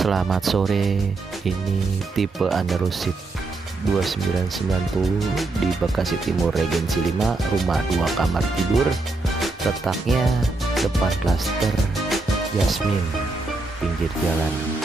Selamat sore, ini tipe Andalusit 2990 di Bekasi Timur Regensi 5, rumah 2 kamar tidur, letaknya depan klaster Jasmine, pinggir jalan.